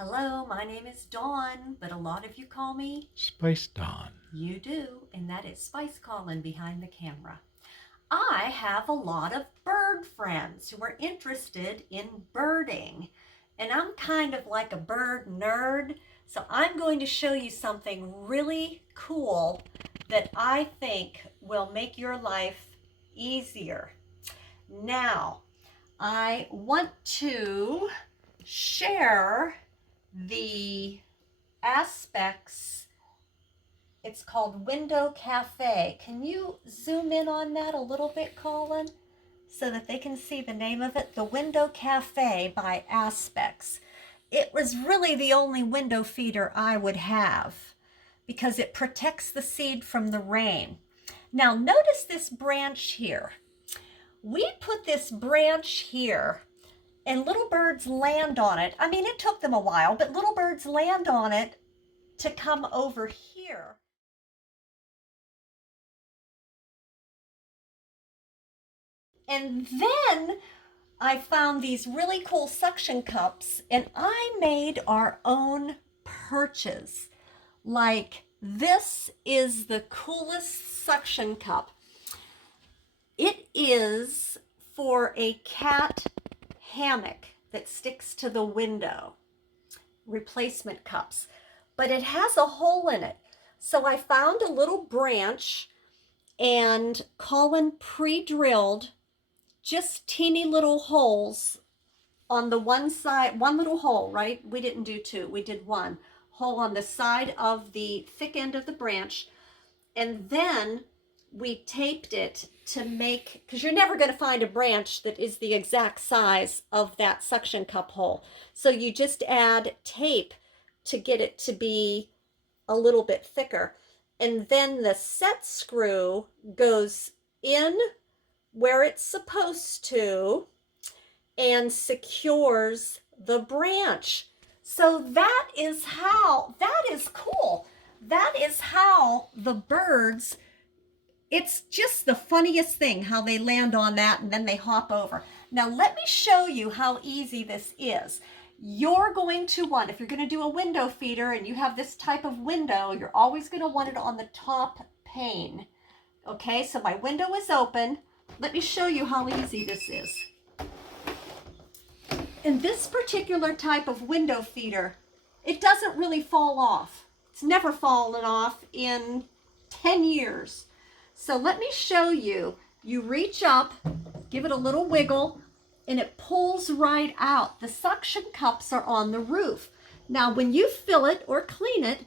Hello, my name is Dawn, but a lot of you call me Spice Dawn. You Do, and that is Spice Calling behind the camera. I have a lot of bird friends who are interested in birding, and I'm kind of like a bird nerd, so I'm going to show you something really cool that I think will make your life easier. Now, I want to share the aspects. It's called Window Cafe. Can you zoom in on that a little bit, Colin, so that they can see the name of it? The Window Cafe by Aspects. It was really the only window feeder I would have because it protects the seed from the rain. Now notice this branch here. We put this branch here and little birds land on it. I mean, it took them a while, but little birds land on it to come over here. And then I found these really cool suction cups and I made our own perches. Like, this is the coolest suction cup. It is for a cat hammock that sticks to the window. Replacement cups. But it has a hole in it. So I found a little branch and Colin pre-drilled just teeny little holes on the one side, one little hole, right? We didn't do two, we did one hole on the side of the thick end of the branch. And then we taped it to make, because you're never going to find a branch that is the exact size of that suction cup hole. So you just add tape to get it to be a little bit thicker. And then the set screw goes in where it's supposed to and secures the branch. So that is cool. That is how the birds, it's just the funniest thing how they land on that and then they hop over. Now let me show you how easy this is. You're going to want, if you're going to do a window feeder and you have this type of window, you're always going to want it on the top pane. Okay, so my window is open. Let me show you how easy this is. In this particular type of window feeder, it doesn't really fall off. It's never fallen off in 10 years. So let me show you. You reach up, give it a little wiggle, and it pulls right out. The suction cups are on the roof. Now, when you fill it or clean it,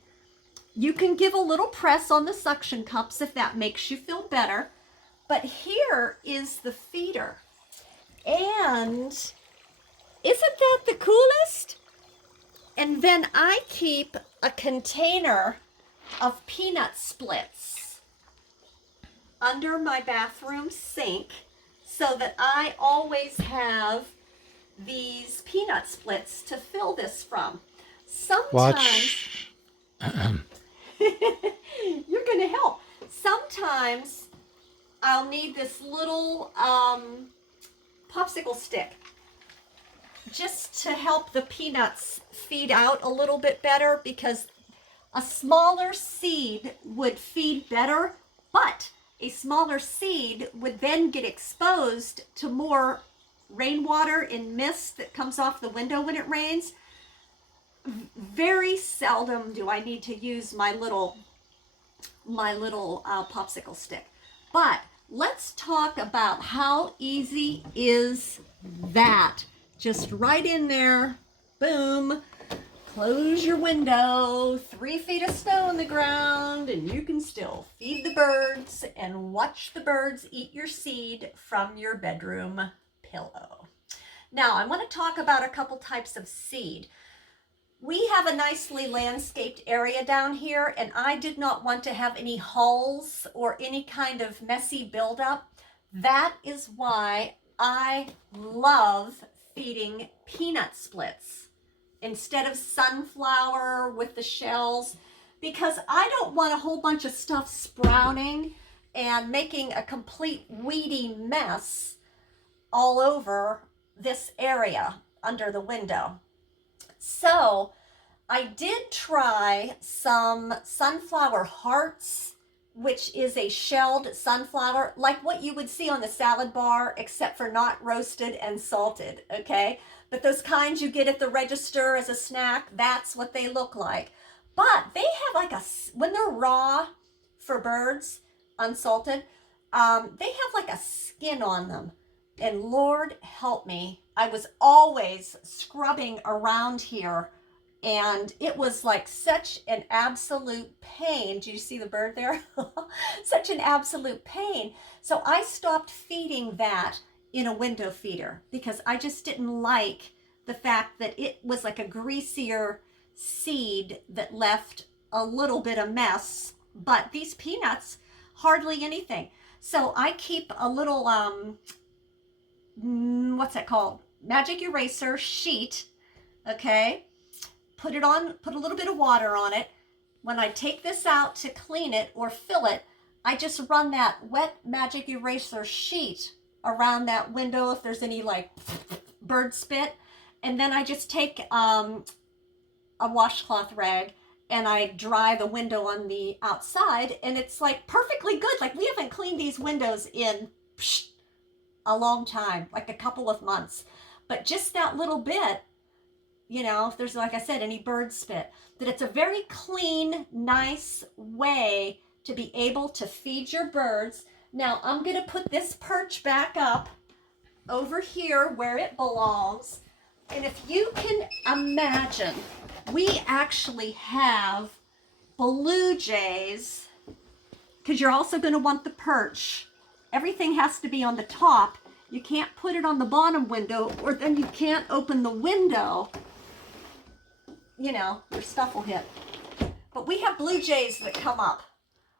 you can give a little press on the suction cups if that makes you feel better. But here is the feeder. And isn't that the coolest? And then I keep a container of peanut splits under my bathroom sink so that I always have these peanut splits to fill this from. Sometimes Watch. you're going to help. Sometimes I'll need this little popsicle stick just to help the peanuts feed out a little bit better, because a smaller seed would feed better, but a smaller seed would then get exposed to more rainwater and mist that comes off the window when it rains. Very seldom do I need to use my little popsicle stick. But let's talk about how easy is that. Just right in there, boom, close your window, 3 feet of snow on the ground, and you can still feed the birds and watch the birds eat your seed from your bedroom pillow. Now, I want to talk about a couple types of seed. We have a nicely landscaped area down here, and I did not want to have any hulls or any kind of messy buildup. That is why I love feeding peanut splits instead of sunflower with the shells, because I don't want a whole bunch of stuff sprouting and making a complete weedy mess all over this area under the window. So I did try some sunflower hearts, which is a shelled sunflower, like what you would see on the salad bar, except for not roasted and salted, okay? But those kinds you get at the register as a snack, that's what they look like. But they have like when they're raw for birds, unsalted, they have like a skin on them. And Lord help me, I was always scrubbing around here and it was like such an absolute pain. Do you see the bird there? Such an absolute pain. So I stopped feeding that in a window feeder because I just didn't like the fact that it was like a greasier seed that left a little bit of mess. But these peanuts, hardly anything. So I keep a little, what's that called? Magic eraser sheet, okay? Put a little bit of water on it. When I take this out to clean it or fill it, I just run that wet magic eraser sheet around that window if there's any like bird spit. And then I just take a washcloth rag and I dry the window on the outside and it's like perfectly good. Like we haven't cleaned these windows in a long time, like a couple of months. But just that little bit, you know, if there's, like I said, any bird spit, that it's a very clean, nice way to be able to feed your birds. Now, I'm going to put this perch back up over here where it belongs. And if you can imagine, we actually have blue jays, because you're also going to want the perch. Everything has to be on the top. You can't put it on the bottom window, or then you can't open the window. You know, your stuff will hit. But we have blue jays that come up.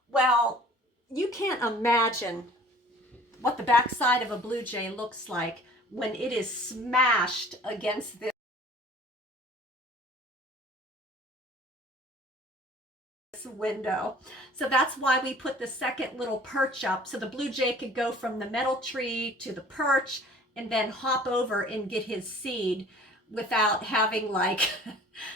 Well, you can't imagine what the backside of a blue jay looks like when it is smashed against this window. So that's why we put the second little perch up, so the blue jay could go from the metal tree to the perch and then hop over and get his seed without having like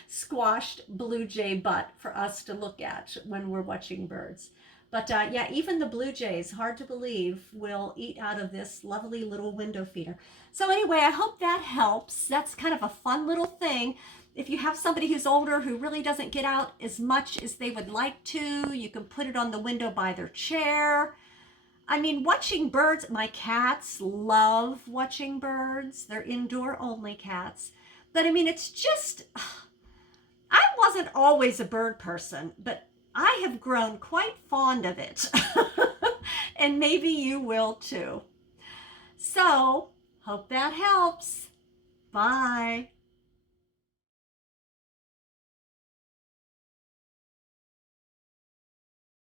squashed blue jay butt for us to look at when we're watching birds. But yeah, even the blue jays, hard to believe, will eat out of this lovely little window feeder. So anyway, I hope that helps. That's kind of a fun little thing. If you have somebody who's older who really doesn't get out as much as they would like to, you can put it on the window by their chair. I mean, watching birds, my cats love watching birds. They're indoor only cats. But I mean, it's just, I wasn't always a bird person, but I have grown quite fond of it. And maybe you will too. So, hope that helps. Bye.